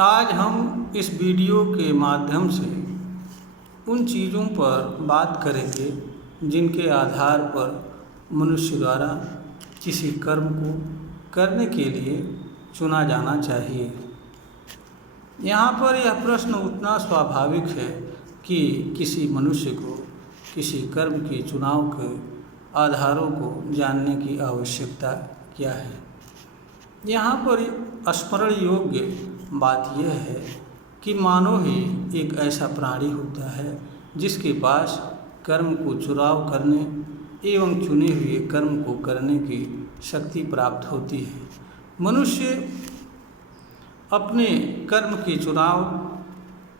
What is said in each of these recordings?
आज हम इस वीडियो के माध्यम से उन चीज़ों पर बात करेंगे जिनके आधार पर मनुष्य द्वारा किसी कर्म को करने के लिए चुना जाना चाहिए। यहाँ पर यह प्रश्न उतना स्वाभाविक है कि किसी मनुष्य को किसी कर्म के चुनाव के आधारों को जानने की आवश्यकता क्या है। यहाँ पर स्मरण योग्य बात यह है कि मानव ही एक ऐसा प्राणी होता है जिसके पास कर्म को चुनाव करने एवं चुने हुए कर्म को करने की शक्ति प्राप्त होती है। मनुष्य अपने कर्म के चुनाव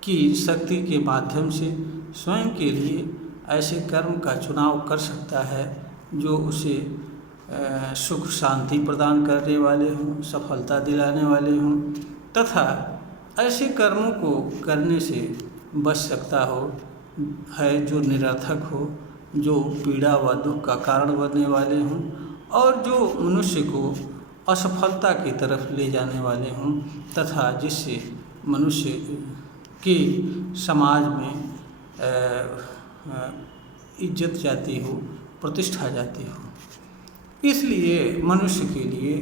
की शक्ति के माध्यम से स्वयं के लिए ऐसे कर्म का चुनाव कर सकता है जो उसे सुख शांति प्रदान करने वाले हों, सफलता दिलाने वाले हों तथा ऐसे कर्मों को करने से बच सकता है जो निरर्थक हो, जो पीड़ा व दुख का कारण बनने वाले हों और जो मनुष्य को असफलता की तरफ ले जाने वाले हों तथा जिससे मनुष्य की समाज में इज्जत जाती हो, प्रतिष्ठा जाती हो। इसलिए मनुष्य के लिए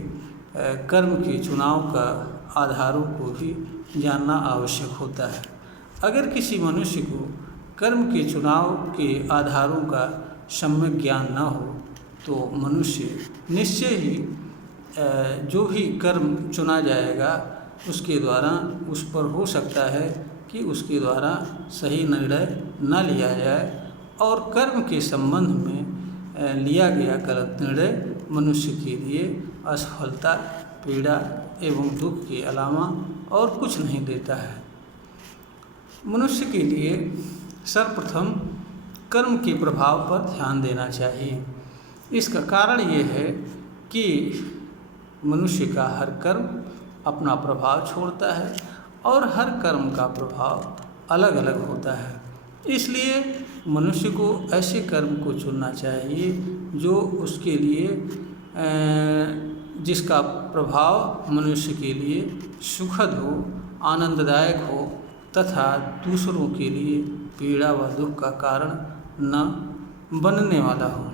कर्म के चुनाव का आधारों को भी जानना आवश्यक होता है। अगर किसी मनुष्य को कर्म के चुनाव के आधारों का सम्यक ज्ञान न हो तो मनुष्य निश्चय ही जो भी कर्म चुना जाएगा उसके द्वारा उस पर हो सकता है कि उसके द्वारा सही निर्णय न लिया जाए और कर्म के संबंध में लिया गया गलत निर्णय मनुष्य के लिए असफलता, पीड़ा एवं दुख के अलावा और कुछ नहीं देता है। मनुष्य के लिए सर्वप्रथम कर्म के प्रभाव पर ध्यान देना चाहिए। इसका कारण ये है कि मनुष्य का हर कर्म अपना प्रभाव छोड़ता है और हर कर्म का प्रभाव अलग अलग होता है। इसलिए मनुष्य को ऐसे कर्म को चुनना चाहिए जो उसके लिए जिसका प्रभाव मनुष्य के लिए सुखद हो, आनंददायक हो तथा दूसरों के लिए पीड़ा व दुख का कारण न बनने वाला हो।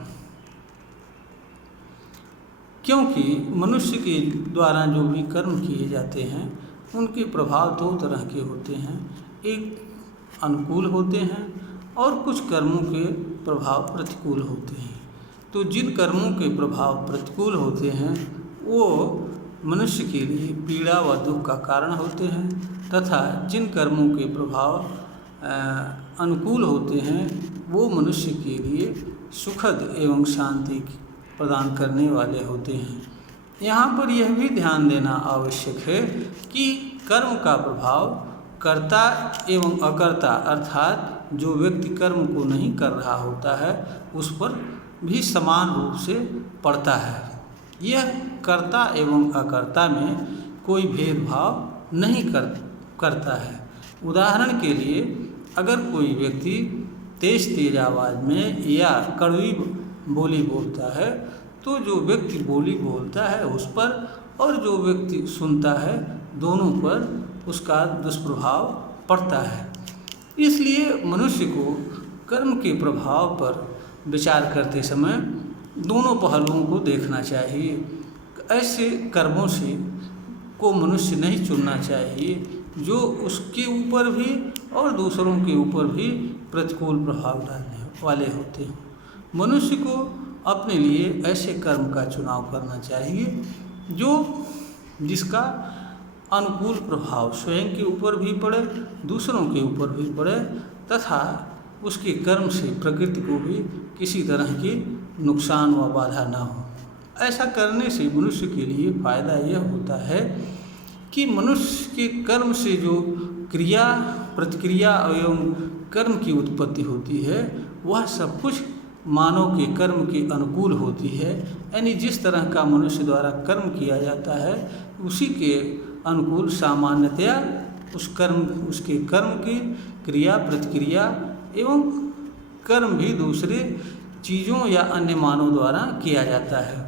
क्योंकि मनुष्य के द्वारा जो भी कर्म किए जाते हैं उनके प्रभाव दो तरह के होते हैं, एक अनुकूल होते हैं और कुछ कर्मों के प्रभाव प्रतिकूल होते हैं। तो जिन कर्मों के प्रभाव प्रतिकूल होते हैं वो मनुष्य के लिए पीड़ा व दुख का कारण होते हैं तथा जिन कर्मों के प्रभाव अनुकूल होते हैं वो मनुष्य के लिए सुखद एवं शांति प्रदान करने वाले होते हैं। यहाँ पर यह भी ध्यान देना आवश्यक है कि कर्म का प्रभाव कर्ता एवं अकर्ता अर्थात जो व्यक्ति कर्म को नहीं कर रहा होता है उस पर भी समान रूप से पड़ता है। यह कर्ता एवं अकर्ता में कोई भेदभाव नहीं करता है। उदाहरण के लिए अगर कोई व्यक्ति तेज आवाज़ में या कड़वी बोली बोलता है तो जो व्यक्ति बोली बोलता है उस पर और जो व्यक्ति सुनता है दोनों पर उसका दुष्प्रभाव पड़ता है। इसलिए मनुष्य को कर्म के प्रभाव पर विचार करते समय दोनों पहलुओं को देखना चाहिए। ऐसे कर्मों से को मनुष्य नहीं चुनना चाहिए जो उसके ऊपर भी और दूसरों के ऊपर भी प्रतिकूल प्रभाव डालने वाले होते हैं। मनुष्य को अपने लिए ऐसे कर्म का चुनाव करना चाहिए जिसका अनुकूल प्रभाव स्वयं के ऊपर भी पड़े, दूसरों के ऊपर भी पड़े तथा उसके कर्म से प्रकृति को भी किसी तरह की नुकसान व बाधा ना हो। ऐसा करने से मनुष्य के लिए फ़ायदा यह होता है कि मनुष्य के कर्म से जो क्रिया प्रतिक्रिया एवं कर्म की उत्पत्ति होती है वह सब कुछ मानव के कर्म के अनुकूल होती है। यानी जिस तरह का मनुष्य द्वारा कर्म किया जाता है उसी के अनुकूल सामान्यतया उसके कर्म की क्रिया प्रतिक्रिया एवं कर्म भी दूसरे चीज़ों या अन्य मानव द्वारा किया जाता है।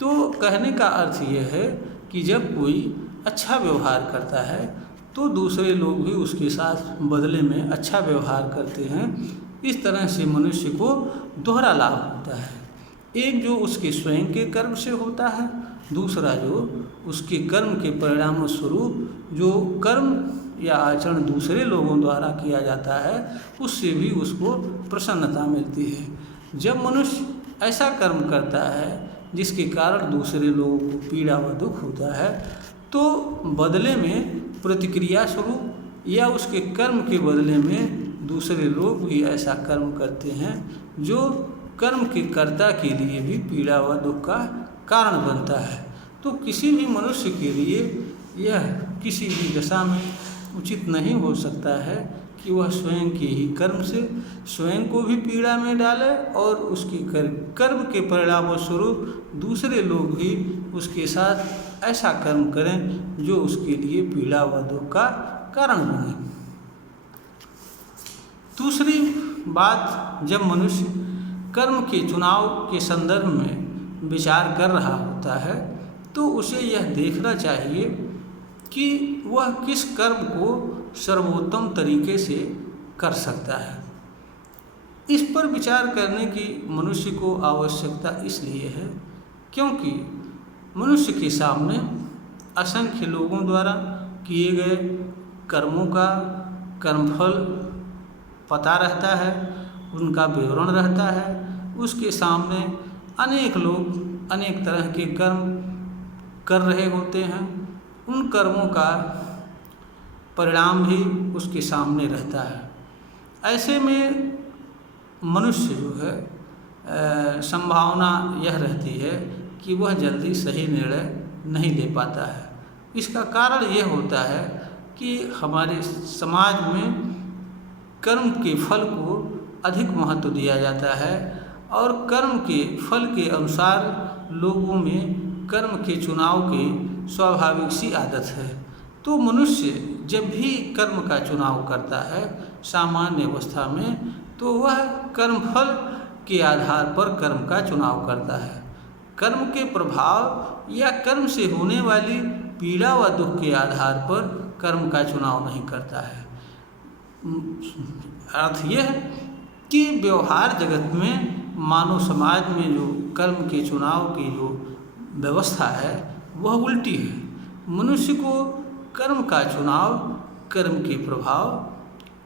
तो कहने का अर्थ यह है कि जब कोई अच्छा व्यवहार करता है तो दूसरे लोग भी उसके साथ बदले में अच्छा व्यवहार करते हैं। इस तरह से मनुष्य को दोहरा लाभ होता है, एक जो उसके स्वयं के कर्म से होता है, दूसरा जो उसके कर्म के परिणाम स्वरूप जो कर्म या आचरण दूसरे लोगों द्वारा किया जाता है उससे भी उसको प्रसन्नता मिलती है। जब मनुष्य ऐसा कर्म करता है जिसके कारण दूसरे लोगों को पीड़ा व दुख होता है, तो बदले में प्रतिक्रिया स्वरूप या उसके कर्म के बदले में दूसरे लोग भी ऐसा कर्म करते हैं जो कर्म के कर्ता के लिए भी पीड़ा व दुख का कारण बनता है। तो किसी भी मनुष्य के लिए यह किसी भी दशा में उचित नहीं हो सकता है कि वह स्वयं के ही कर्म से स्वयं को भी पीड़ा में डाले और उसके कर्म के परिणाम स्वरूप दूसरे लोग भी उसके साथ ऐसा कर्म करें जो उसके लिए पीड़ा व दुख का कारण बने। दूसरी बात, जब मनुष्य कर्म के चुनाव के संदर्भ में विचार कर रहा होता है तो उसे यह देखना चाहिए कि वह किस कर्म को सर्वोत्तम तरीके से कर सकता है। इस पर विचार करने की मनुष्य को आवश्यकता इसलिए है क्योंकि मनुष्य के सामने असंख्य लोगों द्वारा किए गए कर्मों का कर्मफल पता रहता है, उनका विवरण रहता है। उसके सामने अनेक लोग अनेक तरह के कर्म कर रहे होते हैं, उन कर्मों का परिणाम भी उसके सामने रहता है। ऐसे में मनुष्य जो है संभावना यह रहती है कि वह जल्दी सही निर्णय नहीं ले पाता है। इसका कारण यह होता है कि हमारे समाज में कर्म के फल को अधिक महत्व दिया जाता है और कर्म के फल के अनुसार लोगों में कर्म के चुनाव की स्वाभाविक सी आदत है। तो मनुष्य जब भी कर्म का चुनाव करता है सामान्य अवस्था में, तो वह कर्मफल के आधार पर कर्म का चुनाव करता है। कर्म के प्रभाव या कर्म से होने वाली पीड़ा व दुख के आधार पर कर्म का चुनाव नहीं करता है। अर्थ यह है कि व्यवहार जगत में मानव समाज में जो कर्म के चुनाव की जो व्यवस्था है वह उल्टी है। मनुष्य को कर्म का चुनाव, कर्म के प्रभाव,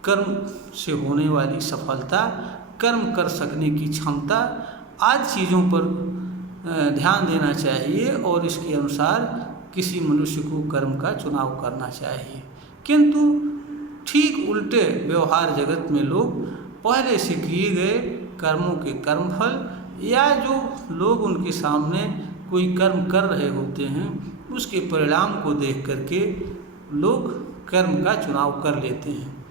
कर्म से होने वाली सफलता, कर्म कर सकने की क्षमता आदि चीज़ों पर ध्यान देना चाहिए और इसके अनुसार किसी मनुष्य को कर्म का चुनाव करना चाहिए। किंतु ठीक उल्टे व्यवहार जगत में लोग पहले से किए गए कर्मों के कर्मफल या जो लोग उनके सामने कोई कर्म कर रहे होते हैं उसके परिणाम को देख करके लोग कर्म का चुनाव कर लेते हैं।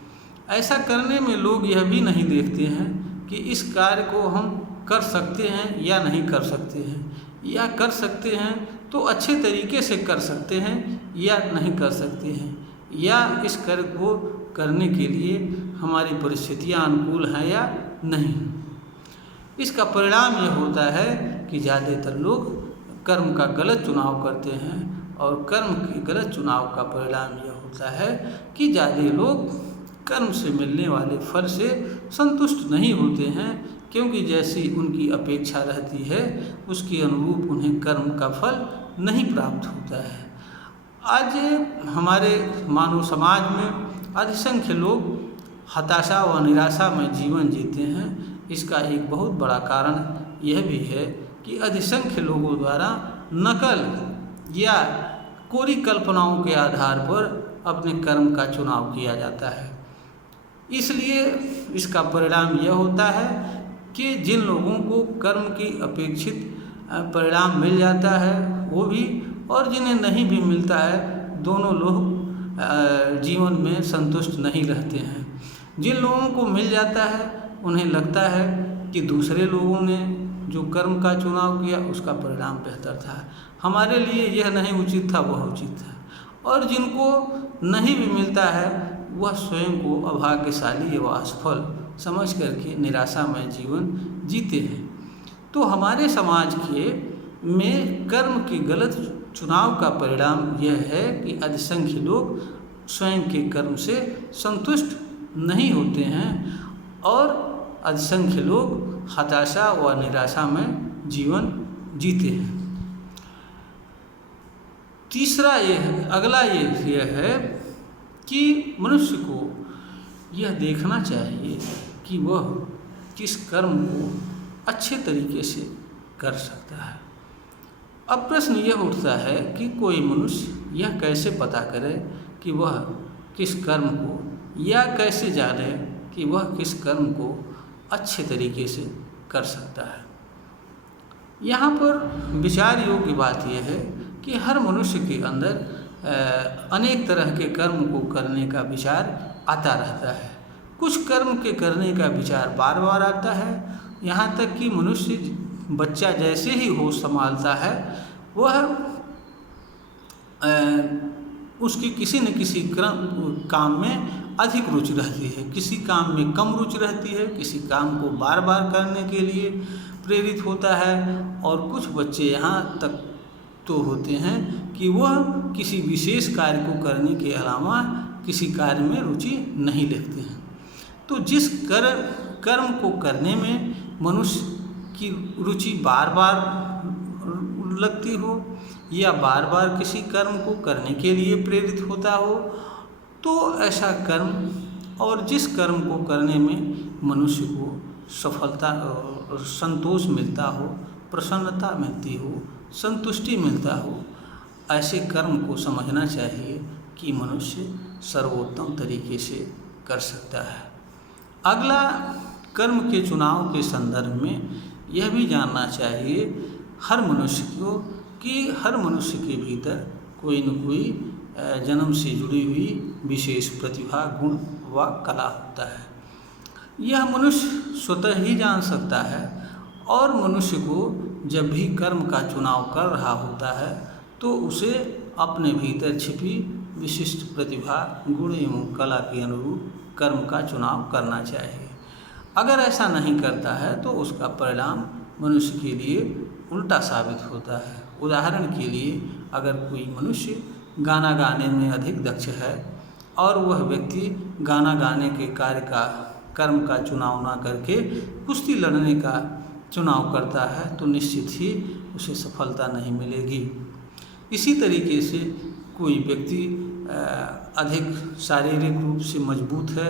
ऐसा करने में लोग यह भी नहीं देखते हैं कि इस कार्य को हम कर सकते हैं या नहीं कर सकते हैं, या कर सकते हैं तो अच्छे तरीके से कर सकते हैं या नहीं कर सकते हैं, या इस कार्य को करने के लिए हमारी परिस्थितियां अनुकूल हैं या नहीं। इसका परिणाम यह होता है कि ज़्यादातर लोग कर्म का गलत चुनाव करते हैं और कर्म के गलत चुनाव का परिणाम यह होता है कि ज़्यादा लोग कर्म से मिलने वाले फल से संतुष्ट नहीं होते हैं, क्योंकि जैसी उनकी अपेक्षा रहती है उसके अनुरूप उन्हें कर्म का फल नहीं प्राप्त होता है। आज हमारे मानव समाज में अधिसंख्य लोग हताशा व निराशा में जीवन जीते हैं। इसका एक बहुत बड़ा कारण यह भी है कि अधिसंख्य लोगों द्वारा नकल या कोरी कल्पनाओं के आधार पर अपने कर्म का चुनाव किया जाता है। इसलिए इसका परिणाम यह होता है कि जिन लोगों को कर्म की अपेक्षित परिणाम मिल जाता है वो भी, और जिन्हें नहीं भी मिलता है, दोनों लोग जीवन में संतुष्ट नहीं रहते हैं। जिन लोगों को मिल जाता है उन्हें लगता है कि दूसरे लोगों ने जो कर्म का चुनाव किया उसका परिणाम बेहतर था, हमारे लिए यह नहीं उचित था, वह उचित था। और जिनको नहीं भी मिलता है वह स्वयं को अभाग्यशाली व असफल समझ करके निराशामय जीवन जीते हैं। तो हमारे समाज के में कर्म के गलत चुनाव का परिणाम यह है कि अधिसंख्य लोग स्वयं के कर्म से संतुष्ट नहीं होते हैं और असंख्य लोग हताशा व निराशा में जीवन जीते हैं। तीसरा अगला ये है कि मनुष्य को यह देखना चाहिए कि वह किस कर्म को अच्छे तरीके से कर सकता है। अब प्रश्न यह उठता है कि कोई मनुष्य यह कैसे पता करे कि वह किस कर्म को, या कैसे जाने कि वह किस कर्म को अच्छे तरीके से कर सकता है। यहाँ पर विचार योग्य बात यह है कि हर मनुष्य के अंदर अनेक तरह के कर्म को करने का विचार आता रहता है। कुछ कर्म के करने का विचार बार बार आता है, यहाँ तक कि मनुष्य बच्चा जैसे ही होश संभालता है वह उसकी किसी न किसी काम में अधिक रुचि रहती है, किसी काम में कम रुचि रहती है, किसी काम को बार बार करने के लिए प्रेरित होता है। और कुछ बच्चे यहाँ तक तो होते हैं कि वह किसी विशेष कार्य को करने के अलावा किसी कार्य में रुचि नहीं लेते हैं। तो जिस कर्म को करने में मनुष्य की रुचि बार बार लगती हो या बार बार किसी कर्म को करने के लिए प्रेरित होता हो, तो ऐसा कर्म और जिस कर्म को करने में मनुष्य को सफलता और संतोष मिलता हो, प्रसन्नता मिलती हो, संतुष्टि मिलता हो, ऐसे कर्म को समझना चाहिए कि मनुष्य सर्वोत्तम तरीके से कर सकता है। अगला, कर्म के चुनाव के संदर्भ में यह भी जानना चाहिए हर मनुष्य को कि हर मनुष्य के भीतर कोई न कोई जन्म से जुड़ी हुई विशेष प्रतिभा, गुण व कला होता है। यह मनुष्य स्वतः ही जान सकता है और मनुष्य को जब भी कर्म का चुनाव कर रहा होता है तो उसे अपने भीतर छिपी विशिष्ट प्रतिभा, गुण एवं कला के अनुरूप कर्म का चुनाव करना चाहिए। अगर ऐसा नहीं करता है तो उसका परिणाम मनुष्य के लिए उल्टा साबित होता है। उदाहरण के लिए, अगर कोई मनुष्य गाना गाने में अधिक दक्ष है और वह व्यक्ति गाना गाने के कर्म का चुनाव ना करके कुश्ती लड़ने का चुनाव करता है तो निश्चित ही उसे सफलता नहीं मिलेगी। इसी तरीके से कोई व्यक्ति अधिक शारीरिक रूप से मजबूत है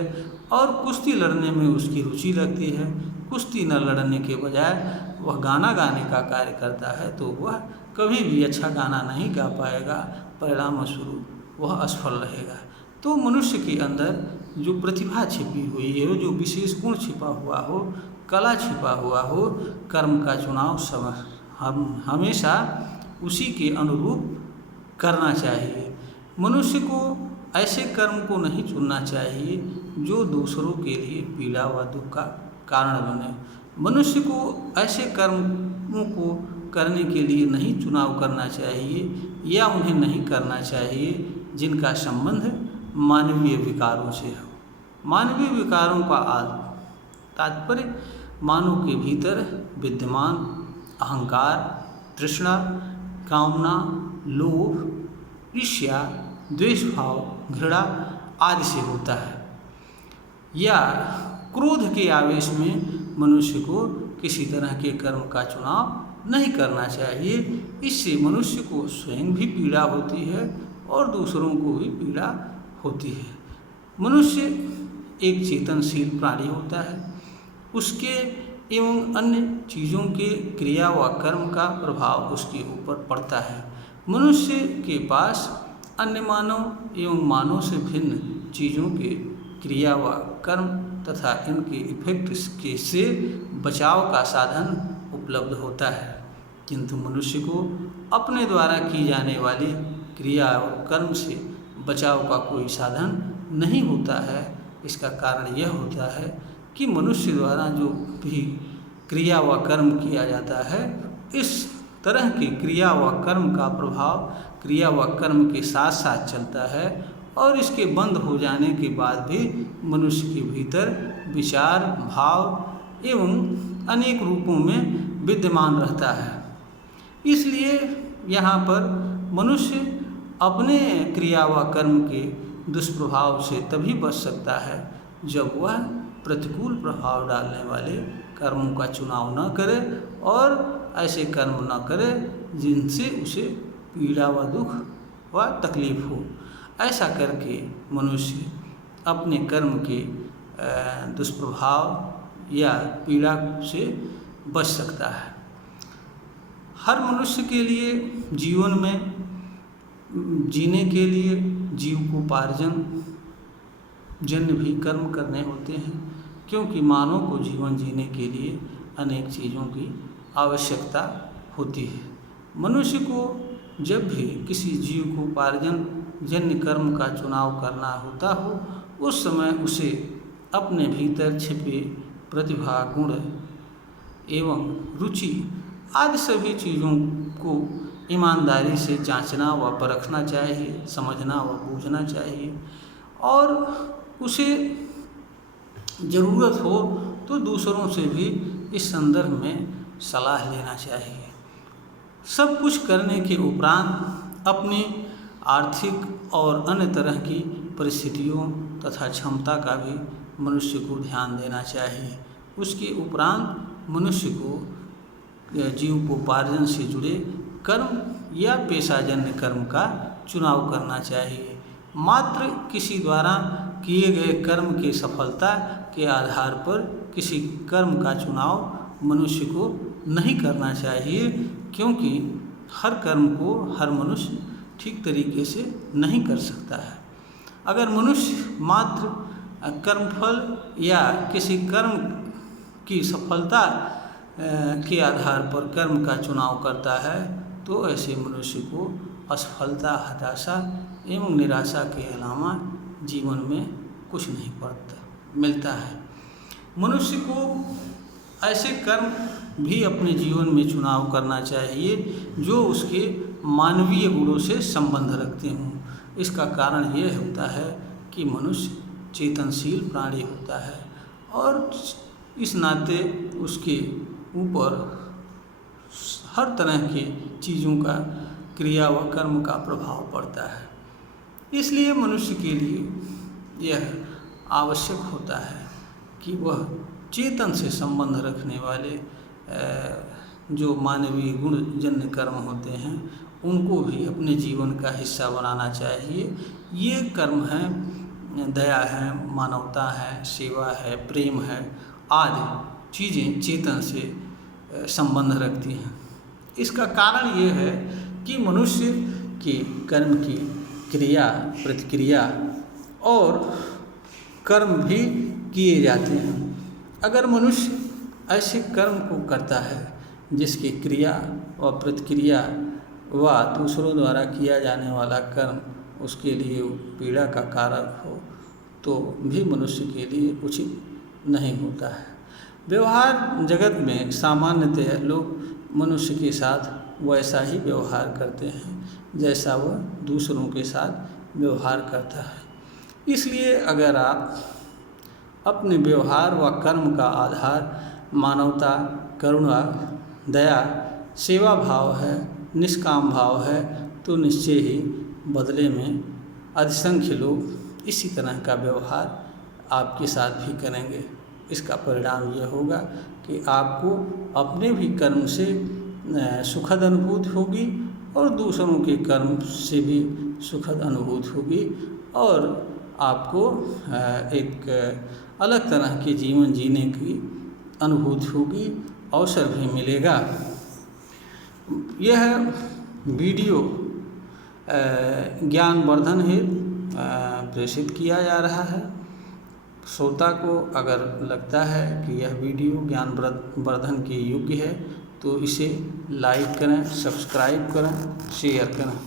और कुश्ती लड़ने में उसकी रुचि लगती है, कुश्ती न लड़ने के बजाय वह गाना गाने का कार्य करता है तो वह कभी भी अच्छा गाना नहीं गा पाएगा, परिणाम स्वरूप वह असफल रहेगा। तो मनुष्य के अंदर जो प्रतिभा छिपी हुई है, जो विशेष गुण छिपा हुआ हो, कला छिपा हुआ हो, कर्म का चुनाव हम हमेशा उसी के अनुरूप करना चाहिए। मनुष्य को ऐसे कर्म को नहीं चुनना चाहिए जो दूसरों के लिए पीड़ा व दुख का कारण बने। मनुष्य को ऐसे कर्मों को करने के लिए नहीं चुनाव करना चाहिए या उन्हें नहीं करना चाहिए जिनका संबंध मानवीय विकारों से हो। मानवीय विकारों का तात्पर्य मानव के भीतर विद्यमान अहंकार, तृष्णा, कामना, लोभ, ईर्ष्या, द्वेष भाव, घृणा आदि से होता है। या क्रोध के आवेश में मनुष्य को किसी तरह के कर्म का चुनाव नहीं करना चाहिए। इससे मनुष्य को स्वयं भी पीड़ा होती है और दूसरों को भी पीड़ा होती है। मनुष्य एक चेतनशील प्राणी होता है, उसके एवं अन्य चीज़ों के क्रिया व कर्म का प्रभाव उसके ऊपर पड़ता है। मनुष्य के पास अन्य मानव एवं मानव से भिन्न चीज़ों के क्रिया व कर्म तथा इनके इफेक्ट्स के से बचाव का साधन उपलब्ध होता है, किंतु मनुष्य को अपने द्वारा की जाने वाली क्रिया और कर्म से बचाव का कोई साधन नहीं होता है। इसका कारण यह होता है कि मनुष्य द्वारा जो भी क्रिया व कर्म किया जाता है, इस तरह की क्रिया व कर्म का प्रभाव क्रिया व कर्म के साथ साथ चलता है और इसके बंद हो जाने के बाद भी मनुष्य के भीतर विचार, भाव एवं अनेक रूपों में विद्यमान रहता है। इसलिए यहाँ पर मनुष्य अपने क्रिया व कर्म के दुष्प्रभाव से तभी बच सकता है जब वह प्रतिकूल प्रभाव डालने वाले कर्मों का चुनाव न करे और ऐसे कर्म न करे जिनसे उसे पीड़ा व दुख व तकलीफ हो। ऐसा करके मनुष्य अपने कर्म के दुष्प्रभाव या पीड़ा से बच सकता है। हर मनुष्य के लिए जीवन में जीने के लिए जीविकोपार्जन जन्य भी कर्म करने होते हैं, क्योंकि मानव को जीवन जीने के लिए अनेक चीज़ों की आवश्यकता होती है। मनुष्य को जब भी किसी जीविकोपार्जन जन्य कर्म का चुनाव करना होता हो, उस समय उसे अपने भीतर छिपे प्रतिभा, गुण एवं रुचि आदि सभी चीज़ों को ईमानदारी से जांचना व परखना चाहिए, समझना व बूझना चाहिए और उसे ज़रूरत हो तो दूसरों से भी इस संदर्भ में सलाह लेना चाहिए। सब कुछ करने के उपरांत अपनी आर्थिक और अन्य तरह की परिस्थितियों तथा क्षमता का भी मनुष्य को ध्यान देना चाहिए। उसके उपरांत मनुष्य को जीविकोपार्जन से जुड़े कर्म या पेशाजन्य कर्म का चुनाव करना चाहिए। मात्र किसी द्वारा किए गए कर्म की सफलता के आधार पर किसी कर्म का चुनाव मनुष्य को नहीं करना चाहिए, क्योंकि हर कर्म को हर मनुष्य ठीक तरीके से नहीं कर सकता है। अगर मनुष्य मात्र कर्मफल या किसी कर्म की सफलता के आधार पर कर्म का चुनाव करता है तो ऐसे मनुष्य को असफलता, हताशा एवं निराशा के अलावा जीवन में कुछ नहीं मिलता है। मनुष्य को ऐसे कर्म भी अपने जीवन में चुनाव करना चाहिए जो उसके मानवीय गुणों से संबंध रखते हों। इसका कारण यह होता है कि मनुष्य चेतनशील प्राणी होता है और इस नाते उसके ऊपर हर तरह की चीज़ों का क्रिया व कर्म का प्रभाव पड़ता है। इसलिए मनुष्य के लिए यह आवश्यक होता है कि वह चेतन से संबंध रखने वाले जो मानवीय गुण जन्य कर्म होते हैं उनको भी अपने जीवन का हिस्सा बनाना चाहिए। ये कर्म हैं दया है, मानवता है, सेवा है, प्रेम है आदि चीज़ें चेतन से संबंध रखती हैं। इसका कारण ये है कि मनुष्य के कर्म की क्रिया, प्रतिक्रिया और कर्म भी किए जाते हैं। अगर मनुष्य ऐसे कर्म को करता है जिसकी क्रिया व प्रतिक्रिया व दूसरों द्वारा किया जाने वाला कर्म उसके लिए पीड़ा का कारक हो तो भी मनुष्य के लिए उचित नहीं होता है। व्यवहार जगत में सामान्यतः लोग मनुष्य के साथ वैसा ही व्यवहार करते हैं जैसा वह दूसरों के साथ व्यवहार करता है। इसलिए अगर आप अपने व्यवहार व कर्म का आधार मानवता, करुणा, दया, सेवा भाव है, निष्काम भाव है तो निश्चय ही बदले में असंख्य लोग इसी तरह का व्यवहार आपके साथ भी करेंगे। इसका परिणाम यह होगा कि आपको अपने भी कर्म से सुखद अनुभूति होगी और दूसरों के कर्म से भी सुखद अनुभूति होगी और आपको एक अलग तरह के जीवन जीने की अनुभूति होगी, अवसर भी मिलेगा। यह वीडियो ज्ञानवर्धन हेतु प्रेषित किया जा रहा है। श्रोता को अगर लगता है कि यह वीडियो ज्ञानवर्धन के योग्य है तो इसे लाइक करें, सब्सक्राइब करें, शेयर करें।